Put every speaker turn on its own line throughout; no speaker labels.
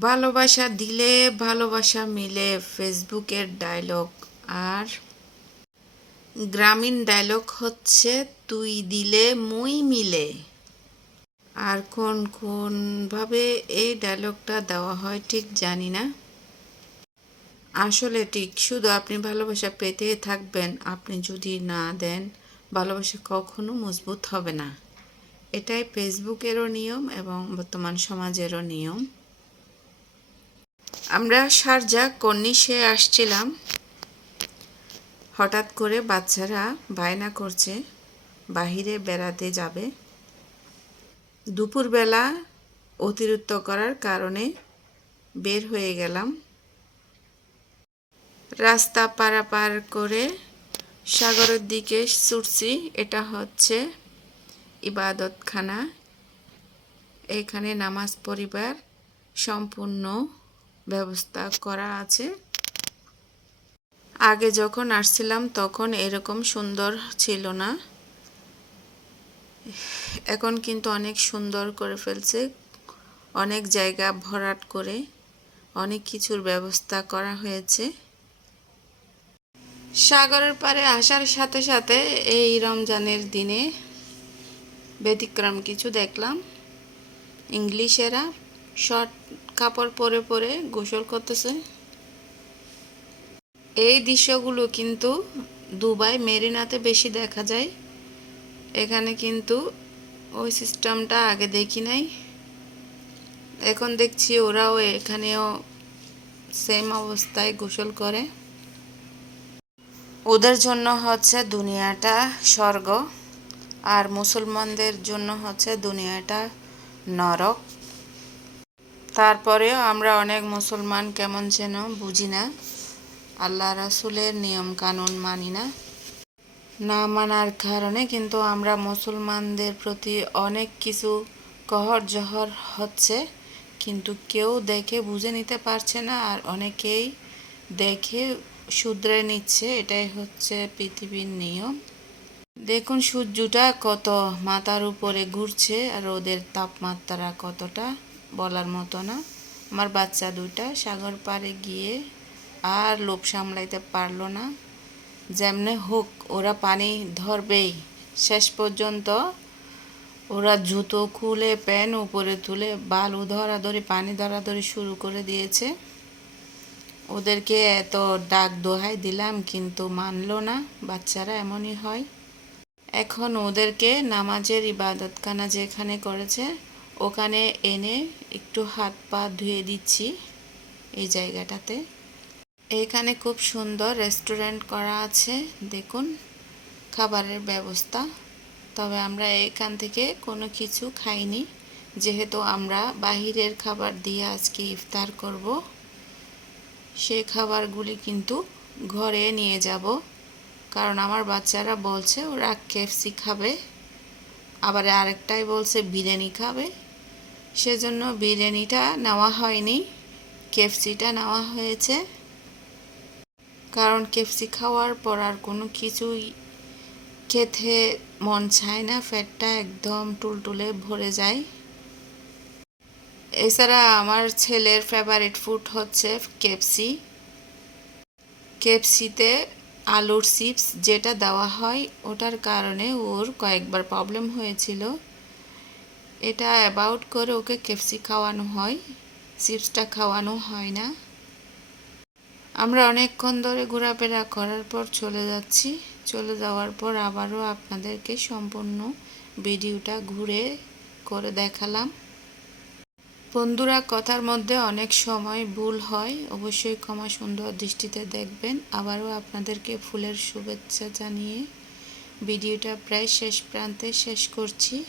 ভালোবাসা দিলে ভালোবাসা মিলে ফেসবুকের ডায়লগ আর গ্রামীণ ডায়লগ হচ্ছে তুই দিলে মুই মিলে। আর কোন কোনভাবে এই ডায়লগটা দেওয়া হয় ঠিক জানি না। আসলে ঠিক, শুধু আপনি ভালোবাসা পেতে থাকবেন, আপনি যদি না দেন, ভালোবাসা কখনো মজবুত হবে না। এটাই ফেসবুকেরও নিয়ম এবং বর্তমান সমাজেরও নিয়ম। আমরা শারজা কর্নিশে আসছিলাম। হঠাৎ করে বাচ্চারা বায়না করছে, বাহিরে বেড়াতে যাবে। দুপুরবেলা অতিরিক্ত করার কারণে বের হয়ে গেলাম। রাস্তা পারাপার করে সাগরের দিকে ছুটছি। এটা হচ্ছে ইবাদতখানা। এখানে নামাজ পরিবার সম্পূর্ণ ব্যবস্থা করা আছে। আগে যখন আসছিলাম তখন এরকম সুন্দর ছিল না। এখন কিন্তু অনেক সুন্দর করে ফেলছে। অনেক জায়গা ভরাট করে অনেক কিছুর ব্যবস্থা করা হয়েছে। সাগরের পারে আসার সাথে সাথে এই রমজানের দিনে ব্যতিক্রম কিছু দেখলাম। ইংলিশেরা শর্ট কাপড় পরে পরে গোসল করতেছে। এই দৃশ্যগুলো কিন্তু দুবাই মেরিনাতে বেশি দেখা যায়। এখানে কিন্তু ওই সিস্টেমটা আগে দেখি নাই। এখন দেখছি ওরাও এখানেও সেম অবস্থায় গোসল করে। ওদের জন্য হচ্ছে দুনিয়াটা স্বর্গ, আর মুসলমানদের জন্য হচ্ছে দুনিয়াটা নরক। তারপরেও আমরা অনেক মুসলমান কেমন যেন বুঝি না। আল্লাহ রাসুলের নিয়ম কানুন মানি না। না মানার কারণে কিন্তু আমরা মুসলমানদের প্রতি অনেক কিছু কহর জহর হচ্ছে, কিন্তু কেউ দেখে বুঝে নিতে পারছে না আর অনেকেই দেখে শুধরে নিচ্ছে। এটাই হচ্ছে পৃথিবীর নিয়ম। দেখুন সূর্যটা কত মাথার উপরে ঘুরছে আর ওদের তাপমাত্রা কতটা। বলার মতো না। আমার বাচ্চা দুটা সাগর পাড়ে গিয়ে আর লোভ সামলাইতে পারল না। যেমনে হোক, ওরা পানি ধরবেই। শেষ পর্যন্ত ওরা জুতো খুলে, প্যান উপরে তুলে, বালু ধরাধরি, পানি ধরাধরি শুরু করে দিয়েছে। ওদেরকে এত ডাক দোহাই দিলাম, কিন্তু মানলো না, বাচ্চারা এমনই হয়। এখন ওদেরকে নামাজের ইবাদতখানা যেখানে করেছে ওখানে এনে একটু হাত পা ধুয়ে দিচ্ছি এই জায়গাটাতে। এখানে খুব সুন্দর রেস্টুরেন্ট করা আছে, দেখুন, খাবারের ব্যবস্থা। তবে আমরা এখান থেকে কোনো কিছু খাইনি, যেহেতু আমরা বাহিরের খাবার দিয়ে আজকে ইফতার করব। সেই খাবারগুলি কিন্তু ঘরে নিয়ে যাব, কারণ আমার বাচ্চারা বলছে ওরা কেফসি খাবে, আবার আরেকটাই বলছে বিরিয়ানি খাবে। সেজন্য বিরিয়ানিটা নেওয়া হয়নি কেফসিটা নেওয়া হয়েছে। কারণ কেফসি খাওয়ার পর আর কোনো কিছুই খেতে মন চায় না, ফ্যাটটা একদম টুলটুলে ভরে যায়। এছাড়া আমার ছেলের ফেভারিট ফুড হচ্ছে কেপসি কেপসিতে আলুর চিপস যেটা দেওয়া হয়, ওটার কারণে ওর কয়েকবার প্রবলেম হয়েছিল। এটা অ্যাবাউট করে ওকে কেপসি খাওয়ানো হয় চিপসটা খাওয়ানো হয় না। আমরা অনেকক্ষণ ধরে ঘোরাফেরা করার পর চলে যাচ্ছি। চলে যাওয়ার পর আবারও আপনাদেরকে সম্পূর্ণ ভিডিওটা ঘুরে করে দেখালাম। বন্ধুরা, কথার মধ্যে অনেক সময় ভুল হয়, অবশ্যই ক্ষমা সুন্দর দৃষ্টিতে দেখবেন। আবারও আপনাদেরকে ফুলের শুভেচ্ছা জানিয়ে ভিডিওটা প্রায় শেষ প্রান্তে শেষ করছি।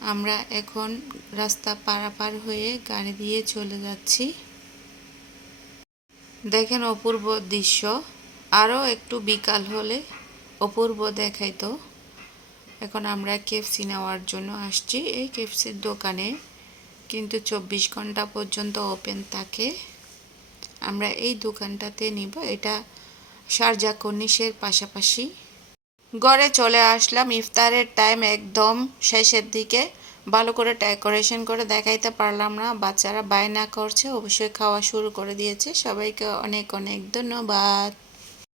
আমরা এখন রাস্তা পারাপার হয়ে গাড়ি দিয়ে চলে যাচ্ছি। দেখেন অপূর্ব দৃশ্য। আরও একটু বিকাল হলে অপূর্ব দেখাইতো। এখন আমরা কেফসি নেওয়ার জন্য আসছি। এই কেফসির দোকানে কিন্তু চব্বিশ ঘণ্টা পর্যন্ত ওপেন থাকে। আমরা এই দোকানটাতে নিব। এটা সারজা কর্নিশের পাশাপাশি। গড়ে চলে আসলাম। ইফতারের টাইম একদম শেষের দিকে। ভালো করে ডেকোরেশন করে দেখাইতে পারলাম না। বাচ্চারা বায়না করছে, অবশ্যই খাওয়া শুরু করে দিয়েছে। সবাইকে অনেক অনেক ধন্যবাদ।